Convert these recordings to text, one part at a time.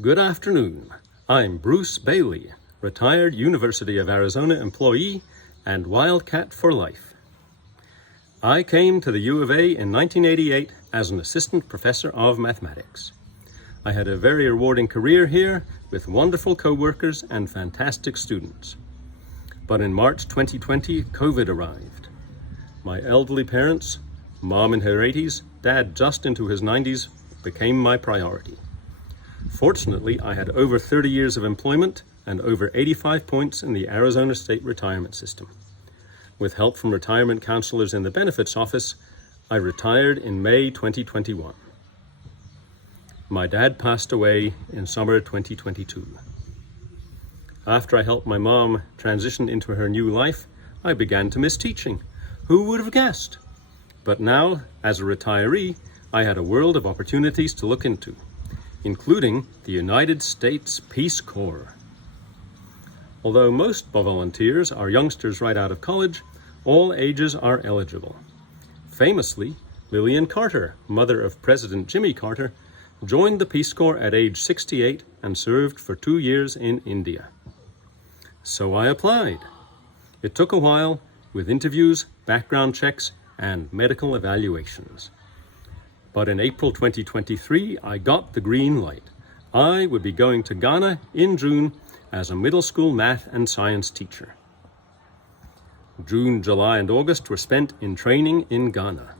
Good afternoon. I'm Bruce Bailey, retired University of Arizona employee and Wildcat for life. I came to the U of A in 1988 as an assistant professor of mathematics. I had a very rewarding career here with wonderful co-workers and fantastic students. But in March 2020, COVID arrived. My elderly parents, mom in her 80s, dad just into his 90s, became my priority. Fortunately, I had over 30 years of employment and over 85 points in the Arizona State Retirement System. With help from retirement counselors in the benefits office, I retired in May 2021. My dad passed away in summer 2022. After I helped my mom transition into her new life, I began to miss teaching. Who would have guessed? But now, as a retiree, I had a world of opportunities to look into, including the United States Peace Corps. Although most volunteers are youngsters right out of college, all ages are eligible. Famously, Lillian Carter, mother of President Jimmy Carter, joined the Peace Corps at age 68 and served for 2 years in India. So I applied. It took a while, with interviews, background checks, and medical evaluations. But in April 2023, I got the green light. I would be going to Ghana in June as a middle school math and science teacher. June, July, and August were spent in training in Ghana.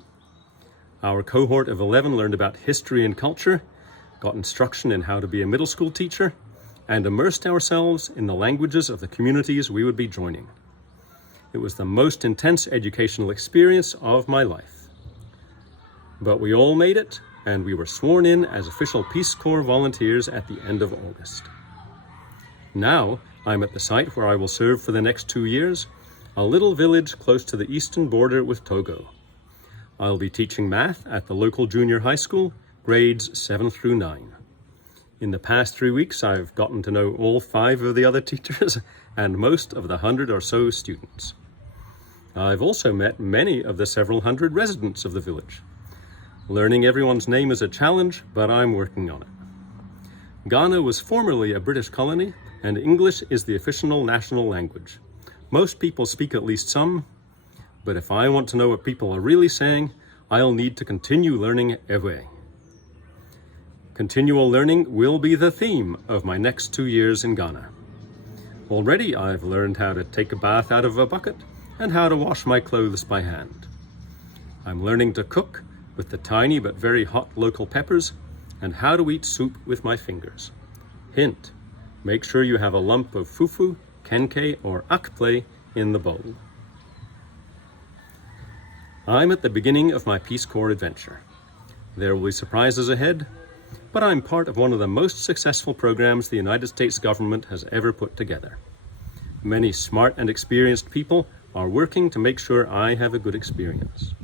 Our cohort of 11 learned about history and culture, got instruction in how to be a middle school teacher, and immersed ourselves in the languages of the communities we would be joining. It was the most intense educational experience of my life. But we all made it, and we were sworn in as official Peace Corps volunteers at the end of August. Now, I'm at the site where I will serve for the next 2 years, a little village close to the eastern border with Togo. I'll be teaching math at the local junior high school, grades 7 through 9. In the past 3 weeks, I've gotten to know all 5 of the other teachers and most of the 100 or so students. I've also met many of the several hundred residents of the village. Learning everyone's name is a challenge, but I'm working on it. Ghana was formerly a British colony, and English is the official national language. Most people speak at least some, but if I want to know what people are really saying, I'll need to continue learning Ewe. Continual learning will be the theme of my next 2 years in Ghana. Already I've learned how to take a bath out of a bucket and how to wash my clothes by hand. I'm learning to cook with the tiny but very hot local peppers, and how to eat soup with my fingers. Hint, make sure you have a lump of fufu, kenkey, or akple in the bowl. I'm at the beginning of my Peace Corps adventure. There will be surprises ahead, but I'm part of one of the most successful programs the United States government has ever put together. Many smart and experienced people are working to make sure I have a good experience.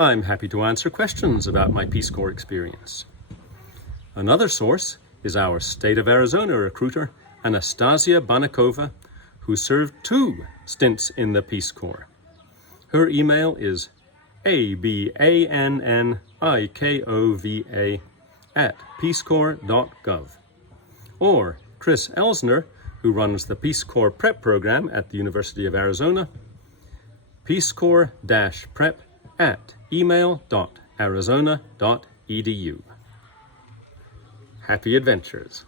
I'm happy to answer questions about my Peace Corps experience. Another source is our State of Arizona recruiter, Anastasia Banikova, who served 2 stints in the Peace Corps. Her email is abannikova@peacecorps.gov. Or Chris Elsner, who runs the Peace Corps Prep program at the University of Arizona, peacecorps-prep@email.arizona.edu. Happy adventures.